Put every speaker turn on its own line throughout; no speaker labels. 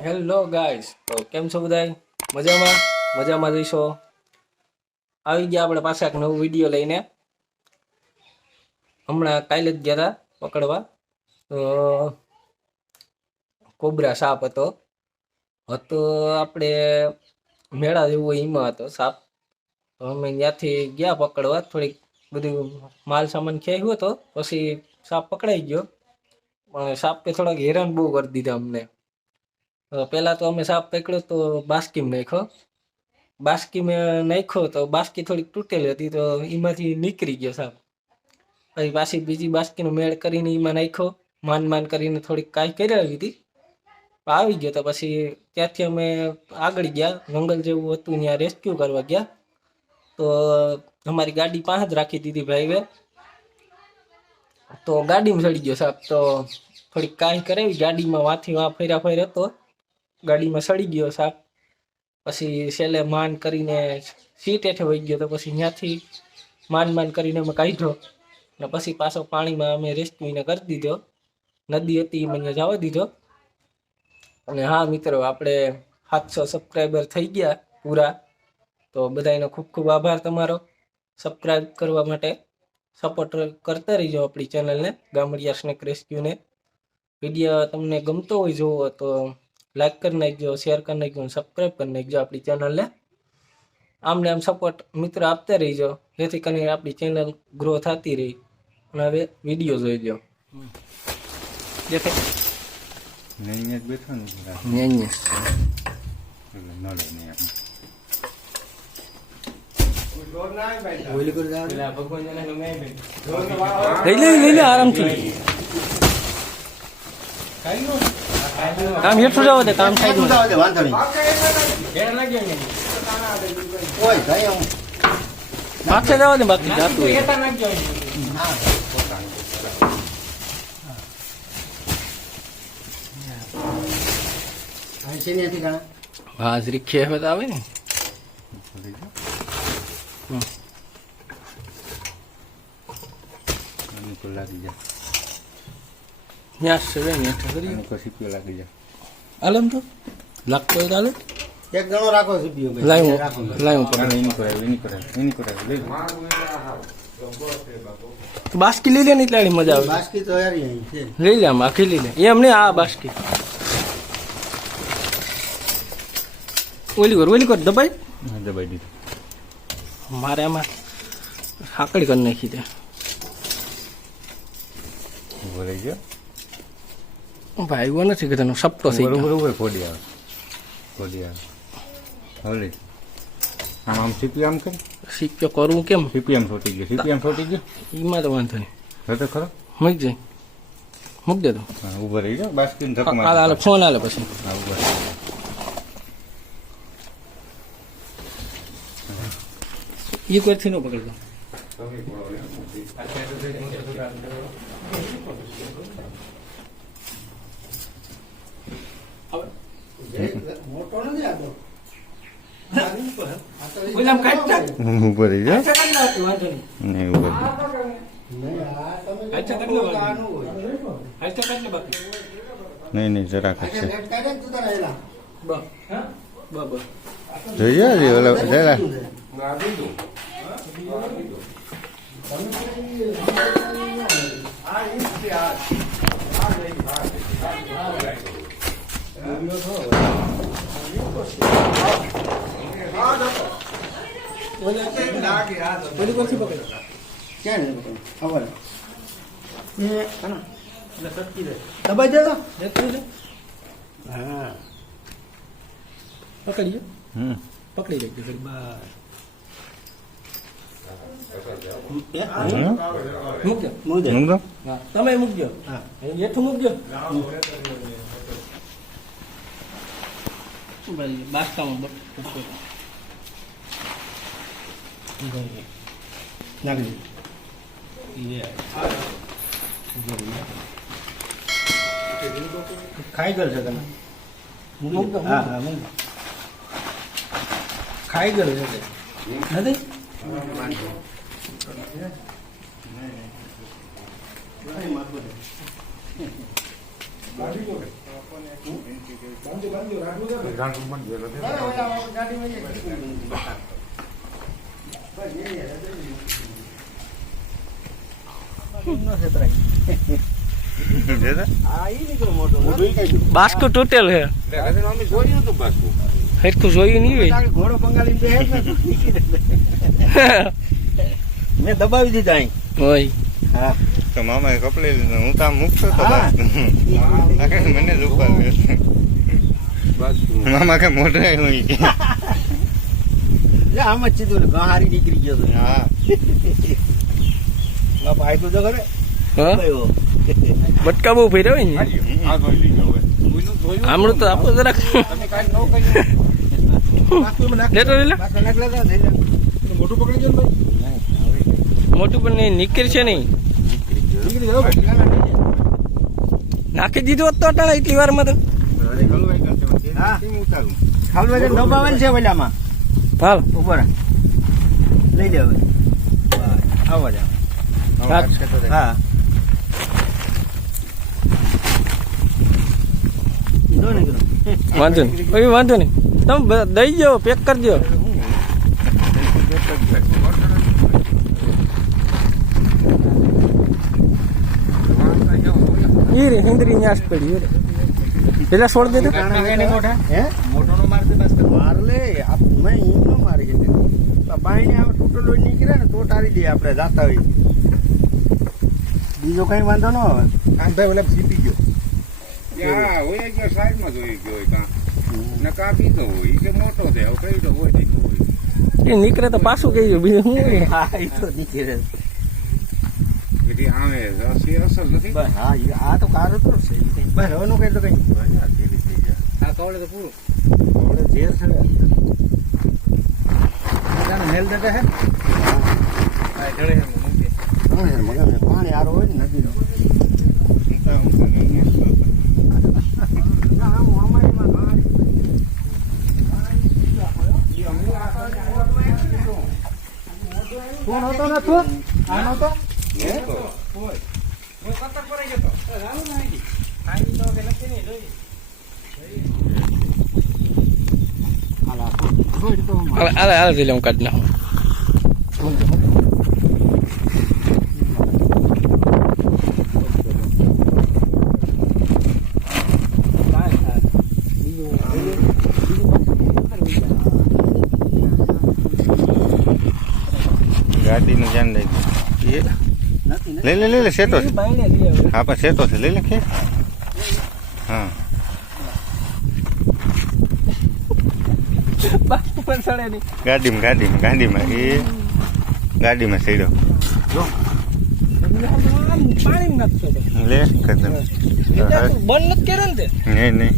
Hello guys તો કેમ છો બધાય? મજામાં? મજામાં જઈશો આવી ગયા આપણે પાછા એક નવો વીડિયો લઈને. હમણાં કાલે જ ગયા હતા પકડવા. તો કોબરા સાપ હતો. હતો આપણે મેળા જેવો એમાં હતો સાપ. તો અમે ત્યાંથી ગયા પકડવા. થોડીક બધું માલ સામાન ખેંચ્યો હતો પછી સાપ પકડાઈ ગયો. પણ સાપે થોડાક હેરાન બહુ કરી દીધા અમને. અ, પહેલા તો અમે સાપ પકડ્યો તો બાસ્કીમ નાખ્યો. બાસ્કી મેં નાખ્યો તો બાસ્કી થોડીક તૂટેલી હતી તો એમાંથી નીકળી ગયો સાપ. પછી પાછી બીજી બાસ્કીનો મેળ કરીને એમાં નાખ્યો. માન માન કરીને થોડીક કાંઈ કરાવી હતી. આવી ગયો તો પછી ત્યાંથી અમે આગળ ગયા. જંગલ જેવું હતું, ત્યાં રેસ્ક્યુ કરવા ગયા. તો અમારી ગાડી પાસે જ રાખી દીધી ભાઈએ તો ગાડીમાં ચડી ગયો સાહેબ તો થોડીક કાંઈ કરાવી. ગાડીમાં વાથી વાં ફેર્યા ફેર હતો ગાડીમાં સડી ગયો સાપ. પછી છેલ્લે માન કરીને સીટ હેઠે વહી ગયો તો પછી ત્યાંથી માન માન કરીને અમે કાઢ્યો. ને પછી પાછો પાણીમાં અમે રેસ્ક્યુને કરી દીધો. નદી હતી મને જવા દીધો. અને હા મિત્રો, આપણે સાતસો સબસ્ક્રાઈબર થઈ ગયા પૂરા. તો બધાનો ખૂબ ખૂબ આભાર તમારો. સબસ્ક્રાઈબ કરવા માટે સપોર્ટ કરતા રહીજો આપણી ચેનલને ગામડિયા સ્નેક રેસ્ક્યુને વીડિયો તમને ગમતો હોય જોવો તો લાઈક કરી નાખજો શેર કરી નાખજો અને સબસ્ક્રાઈબ કરી નાખજો આપણી ચેનલને આમને આમ સપોર્ટ મિત્રો આપતા રહીજો જેથી કરીને આપણી ચેનલ ગ્રો થતી રહી અને હવે વીડિયો જોઈજો દેખાય
નહીં જ બેઠો ને જરા.
અહીંયા
એટલે નડે નહીં
લઈ લે લઈ લે આરામથી. કામ હેઠું જાવ દે કામ થાય
વાંધો નહીં ઓય ભાઈ હું
માથે જવા દે બાકી જાતું હાજરી ખેવત આવે ને
લાગી જાય
ત્યાં સવે ને હેઠળ કરી
આની સીપીઓ લાગી જાય
આલમ તો લાગતો હોય
એક ગણો રાખો સીપીઓ
લાઈવ
એની.
બાસ્કી લઈ લે ને એટલે મજા આવે
બાસ્કી તો યારી છે
લઈ લે આમ આખી લઈ લે એમ નહીં આ બાસ્કી ઓલી કર ઓલી કર દબાઈ
દબાઈ દીધું
મારે આમાં સાંકળી કરી નાખી દે
ભરાઈ ગયો
ભાઈ એવો નથી કે તેનો સપટો થઈ
બરોબર
ગયો
બરોબર ફોડી આવે. ફોડી આવે. હોલી. આમ આમ સીપી આમ કરી?
શીખ્યો કરવું કેમ?
સીપી આમ છોટી ગયો. સીપી આમ છોટી ગયો?
એમાં તો વાંધો નહીં.
હવે તો ખરો.
મૂક જાય મૂક દે તો.
હા ઊભો રહી ગયો બાસ્કીન ધક્કો
હાલ હાલ ફોન હાલે પછી.
હા ઊભો.
એ કોઈથી ન પકડતો?
મોટો
ઓલા આમ કાઢ નાખ.
ઉભો રહી ગયો
આછા કાઢ નાખ, વાંધો નહીં.
નહીં ઉભો રહી
નહીં આ તમે
આછા કાઢ લે વાંધો આછા કાઢ લે બાકી
નહીં નહીં જરાક જ
આજે
છે
નેટ કાઢે ને તું તારા એલા
બસ હા બસ બસ
જોઈએ હજી ઓલો જરા
ઓલી કોઈથી પકડે
પકડો હા
પકડીએ
હમ
પકડી લેજો તમે મૂકજો હેઠું મૂકજો ભાઈ બાસકામાં બટ
નાખી ખાઈ ગયો છે
દો,
હા. હા મૂક.
ખાઈ ગયો છે. નથી બાસ્કો તૂટેલ હે. હરખું જોયું નહીં હોય.
ઘોડો બંગાળી મેં દબાવી દીધા અહીં.
હોય.
હા.
તો મામા કપડે લીધો હું તો મૂકતો તો બસ મને જ ઉપાડ્યો. મામા કે મોટો હું.
એટલે આમ જ સીધું હારી નીકળી ગયો તો.
હા.
બાપા આપ્યું તો ખરે.
હા?
કયો?
બટકા બહુ ફેર્યા હોય ને?
આ
આમળું તો આપો જરાક.
મોટું પકડી ગયો
મોટું પણ નહીં નીકળશે નહીં. નાખી દીધું હોત તો અટાણા એટલી વારમાં તો.
ખાલી દબાવવાનું છે ઓલામાં.
હાલ
ઉપર લઈ લે હવે. આવો જા.
હા. વાંધો નહીં. કોઈ વાંધો નહીં. તમે દઈ જાઓ પેક કરજો ઈ રે હિન્દ્રી ન્યાસ પડી રે. પેલા છોડ દે તો.
હે? મોટો નો મારતે બસ. માર લે આપ મેં ને આવ તૂટેલો નીકળે ને તો ટાળી દે આપણે જાતા હોય. બીજો કઈ વાંધો ન આવે. કાન ભાઈ ઓલા સીપી ગયો.
ત્યાં હોય ગયો સાઈડમાં જોઈ ગયો હોય કાં? ને કાં પીધો હોય? કે મોટો છે. હવે કઈ તો હોય દીધો હોય?
એ નીકળે તો પાછું કહી ગયું બીજું શું
હા એ તો નીકળે.
આવે. અસી અસર નથી?
બસ હા આ તો કાર તો છે. બસ હવે નો કઈ તો કઈ
આ કવડે તો પૂરું?
આપણે ઝેર છે હેલ દેતા હે?
જડે છે મૂકી
હા મગર પાણી આરો હોય ને નદીનો
ઊંચા ઊંચા ને અહીંયા
કોણ હતો ને તું આનો તો
પેલા હું કાઢી નાખું
ગાડીનું ધ્યાન દે
નથી ને
લે લે લે લે સેટો છે.
લઈ.
હા પણ સેટો છે. લઈ લે કે? હા.
પણ સડે નહીં.
ગાડીમાં ગાડીમાં ગાડીમાં. એ ગાડીમાં સેડો
પાણી નાખતો.
લે કદમ
બંધ નથી કર્યો ને તે?
નહીં નહીં.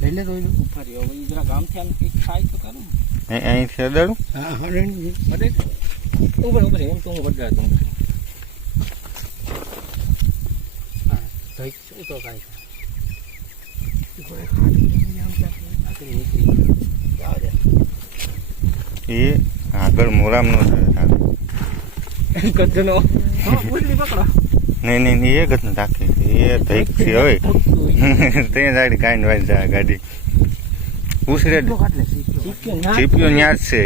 લઈ લે તો
ઉપર રહ્યો. હવે જરા ગામથી આમ કંઈક થાય તો કરું
અહીં અડાડું
હા હવે
બધે ઉપર ઉપર એમ તો હું બદલાતો નથી. હા, તો કાંઈ
એ આગળ મોરામનો છે હા.
ગધનો
નહીં નહીં નહીં, એ ગતનું રાખે. એ ધૈક છે હવે તે ગાડી કાંઈ વાંચ જાય ગાડી. ઉસરે ચીપિયો ન્યા જ છે.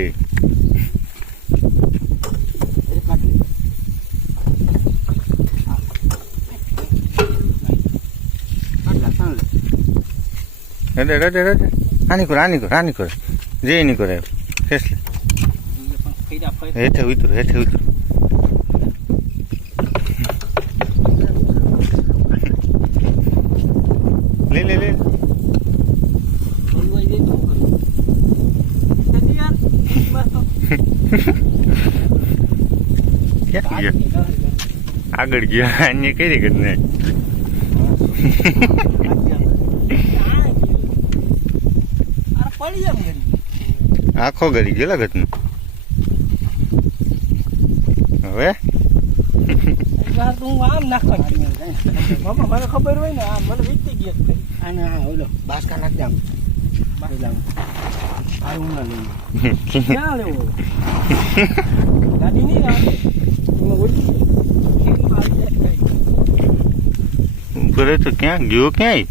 રડે રડે રડે. આની કર આની કર આની કર. જે એની કરે
ફેર
હેઠે ઉતરો હેઠે ઉતરો. લે લે લે. આગળ ગયા. અન્ય કઈ રીતે ને આખો ગરી ગયેલા ગતનું હવે.
તો હું આમ નાખવાની મામા મને ખબર હોય ને આ મને વીતી ગઈ હતી.
આને આ ઓલો બાસકા નાખ દે આમ.
ગાડી નહીં આવે.
ઉપર હતો ક્યાં? ગયો ક્યાંય?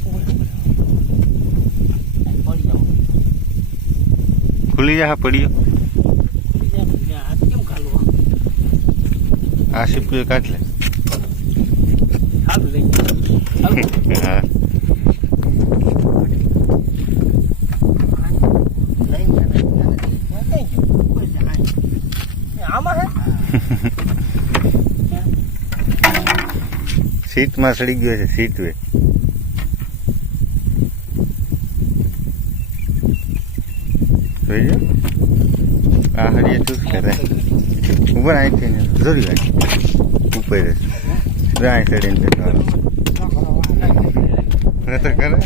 ખુલી જા પડ્યો
પડી જાય પછી આ હાથ કેમ ખાલું
આ સીપીઓ કાઢ લે હા. સીટમાં સડી ગયો છે સીટ વે. જોઈજો આ હરિયે ચૂસ કરે. ઉપર અહીંથી ને જોરી વાત ઉપર જ અહીં ચડીને જવાનું તો કરે?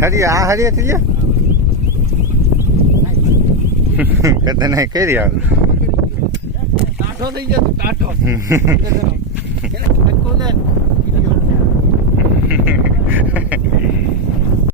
હરિયા આ હરિયા થઈ ગયા કદા ના કરી આવ.
કાઠો થઈ ગયો કાઠો કોને?